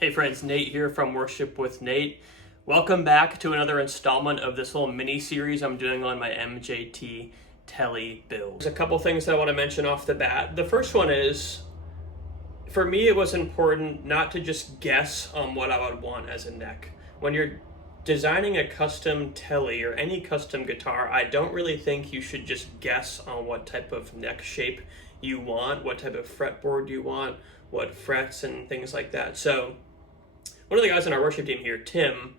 Hey friends, Nate here from Worship with Nate. Welcome back to another installment of this little mini series I'm doing on my MJT Tele build. There's a couple things I want to mention off the bat. The first one is, for me it was important not to just guess on what I would want as a neck. When you're designing a custom Tele or any custom guitar, I don't really think you should just guess on what type of neck shape you want, what type of fretboard you want, what frets and things like that. So one of the guys on our worship team here, Tim,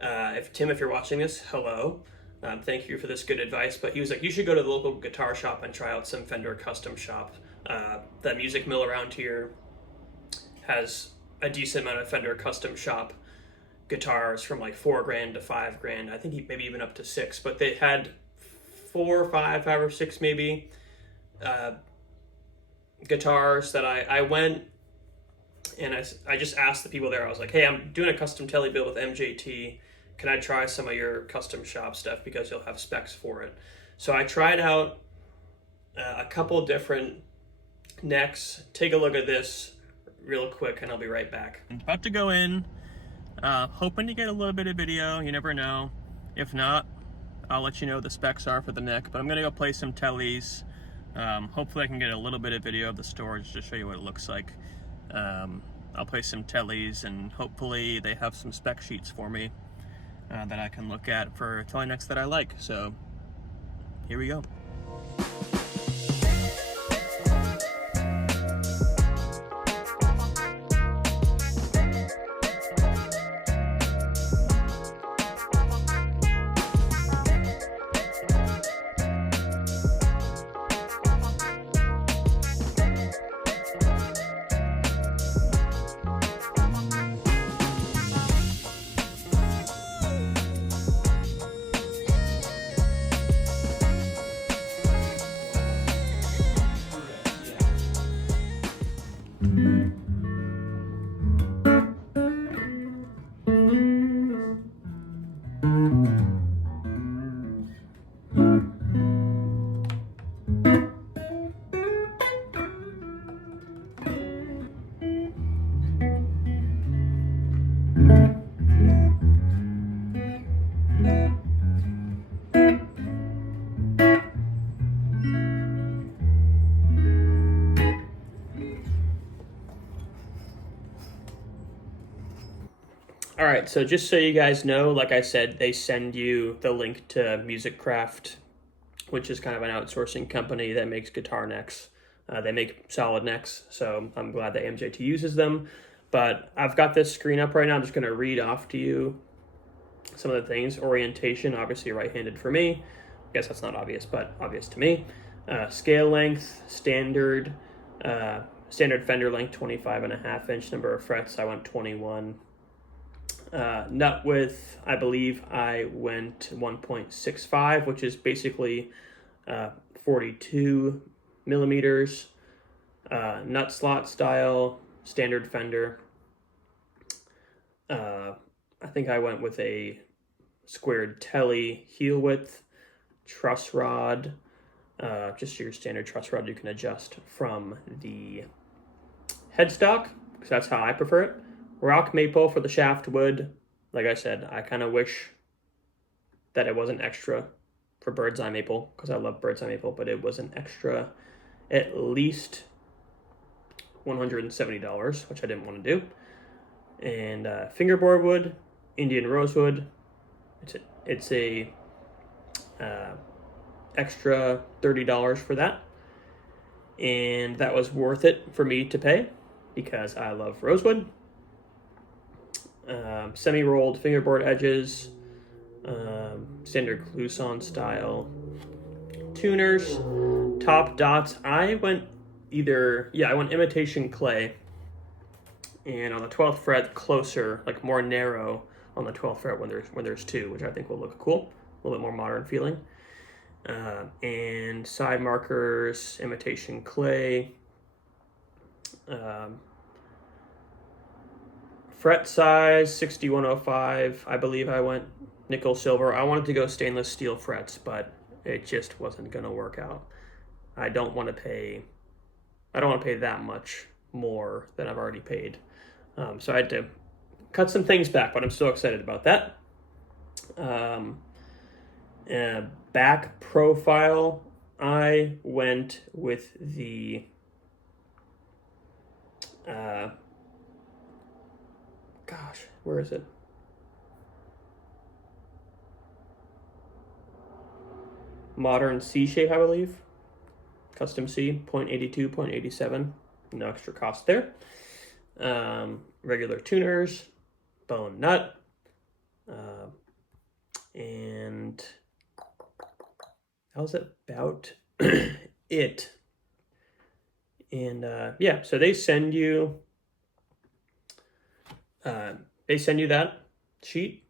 if you're watching this, hello. Thank you for this good advice. But he was like, you should go to the local guitar shop and try out some Fender custom shop. The music mill around here has a decent amount of Fender custom shop guitars from like $4,000 to $5,000. I think maybe even up to $6,000. But they had five or six maybe guitars that I went. And I just asked the people there, I was like, hey, I'm doing a custom Tele build with MJT. Can I try some of your custom shop stuff because you'll have specs for it? So I tried out a couple different necks. Take a look at this real quick and I'll be right back. I'm about to go in, hoping to get a little bit of video. You never know. If not, I'll let you know what the specs are for the neck. But I'm going to go play some Teles. Hopefully I can get a little bit of video of the storage to show you what it looks like. I'll play some Teles and hopefully they have some spec sheets for me that I can look at for Tele necks that I like. So here we go. All right, so just so you guys know, like I said, they send you the link to MusicCraft, which is kind of an outsourcing company that makes guitar necks. They make solid necks, so I'm glad that MJT uses them. But I've got this screen up right now. I'm just going to read off to you some of the things. Orientation, obviously right-handed for me. I guess that's not obvious, but obvious to me. Scale length, standard Fender length, 25.5-inch. Number of frets, I went 21. Nut width, I believe I went 1.65, which is basically 42 millimeters. Nut slot style, standard Fender. I think I went with a squared Tele heel width, truss rod, just your standard truss rod you can adjust from the headstock, because that's how I prefer it. Rock maple for the shaft wood. Like I said, I kind of wish that it wasn't extra for bird's eye maple, because I love bird's eye maple, but it was an extra at least $170, which I didn't want to do. And fingerboard wood, Indian rosewood. It's a extra $30 for that. And that was worth it for me to pay because I love rosewood. Semi-rolled fingerboard edges, standard Clouson style tuners, top dots. I went imitation clay, and on the 12th fret closer, like more narrow on the 12th fret when there's two, which I think will look cool, a little bit more modern feeling. And side markers, imitation clay. Fret size, 6105. I believe I went nickel silver. I wanted to go stainless steel frets, but it just wasn't going to work out. I don't want to pay that much more than I've already paid. So I had to cut some things back, but I'm still excited about that. Back profile, I went with the where is it? Modern C shape, I believe. Custom C, 0.82, 0.87. No extra cost there. Regular tuners, bone nut, and that was about it. And yeah, so they send you that sheet.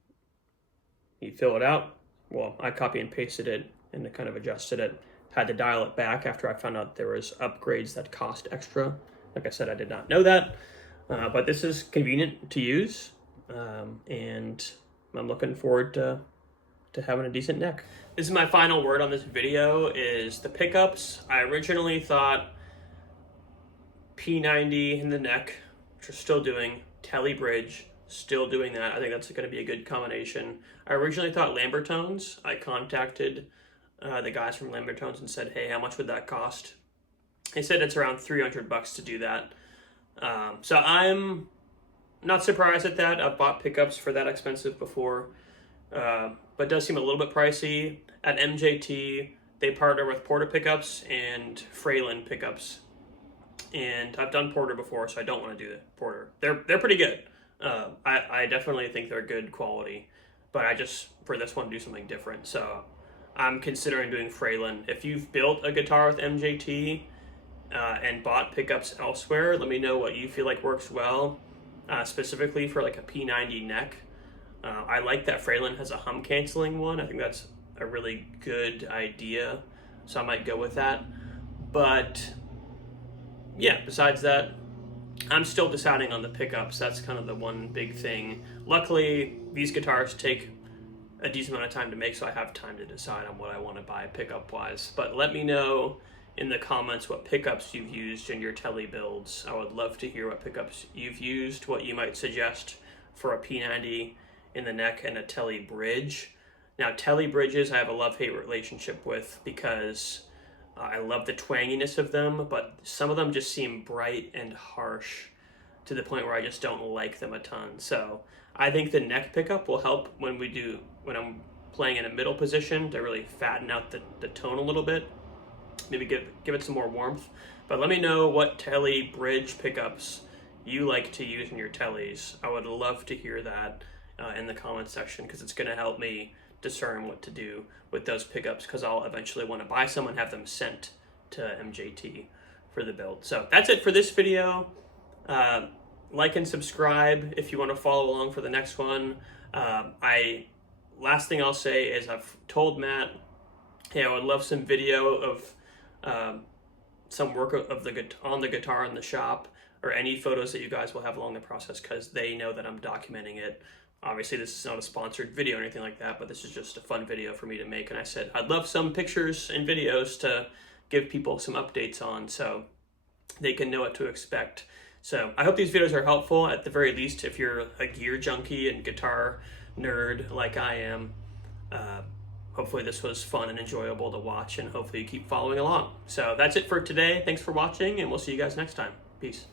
You fill it out. Well, I copy and pasted it and kind of adjusted it. Had to dial it back after I found out there was upgrades that cost extra. Like I said, I did not know that. But this is convenient to use, and I'm looking forward to having a decent neck. This is my final word on this video, is the pickups. I originally thought P90 in the neck, which we're still doing, Tele bridge, still doing that. I think that's going to be a good combination. I originally thought Lambertones. I contacted the guys from Lambertones and said, hey, how much would that cost? They said it's around $300 to do that. So I'm not surprised at that. I've bought pickups for that expensive before, but it does seem a little bit pricey. At MJT, they partner with Porter pickups and Fralin pickups. And I've done Porter before, so I don't want to do Porter. They're pretty good. I definitely think they're good quality, but I just, for this one, do something different. So I'm considering doing Fralin. If you've built a guitar with MJT, and bought pickups elsewhere, let me know what you feel like works well, specifically for like a P90 neck. I like that Fralin has a hum canceling one. I think that's a really good idea, so I might go with that. But yeah, besides that, I'm still deciding on the pickups. That's kind of the one big thing. Luckily, these guitars take a decent amount of time to make, so I have time to decide on what I want to buy pickup wise. But let me know in the comments what pickups you've used in your Tele builds. I would love to hear what pickups you've used, what you might suggest for a P90 in the neck and a Tele bridge. Now, Tele bridges I have a love-hate relationship with because I love the twanginess of them, but some of them just seem bright and harsh to the point where I just don't like them a ton. So I think the neck pickup will help when I'm playing in a middle position to really fatten out the tone a little bit. Maybe give it some more warmth. But let me know what Tele bridge pickups you like to use in your Teles. I would love to hear that in the comments section, because it's going to help me discern what to do with those pickups, because I'll eventually want to buy some and have them sent to MJT for the build. So that's it for this video. Like and subscribe if you want to follow along for the next one. Last thing I'll say is I've told Matt, hey, I would love some video of some work of on the guitar in the shop, or any photos that you guys will have along the process, because they know that I'm documenting it. Obviously, this is not a sponsored video or anything like that, but this is just a fun video for me to make. And I said I'd love some pictures and videos to give people some updates on, so they can know what to expect. So I hope these videos are helpful, at the very least, if you're a gear junkie and guitar nerd like I am. Hopefully this was fun and enjoyable to watch, and hopefully you keep following along. So that's it for today. Thanks for watching, and we'll see you guys next time. Peace.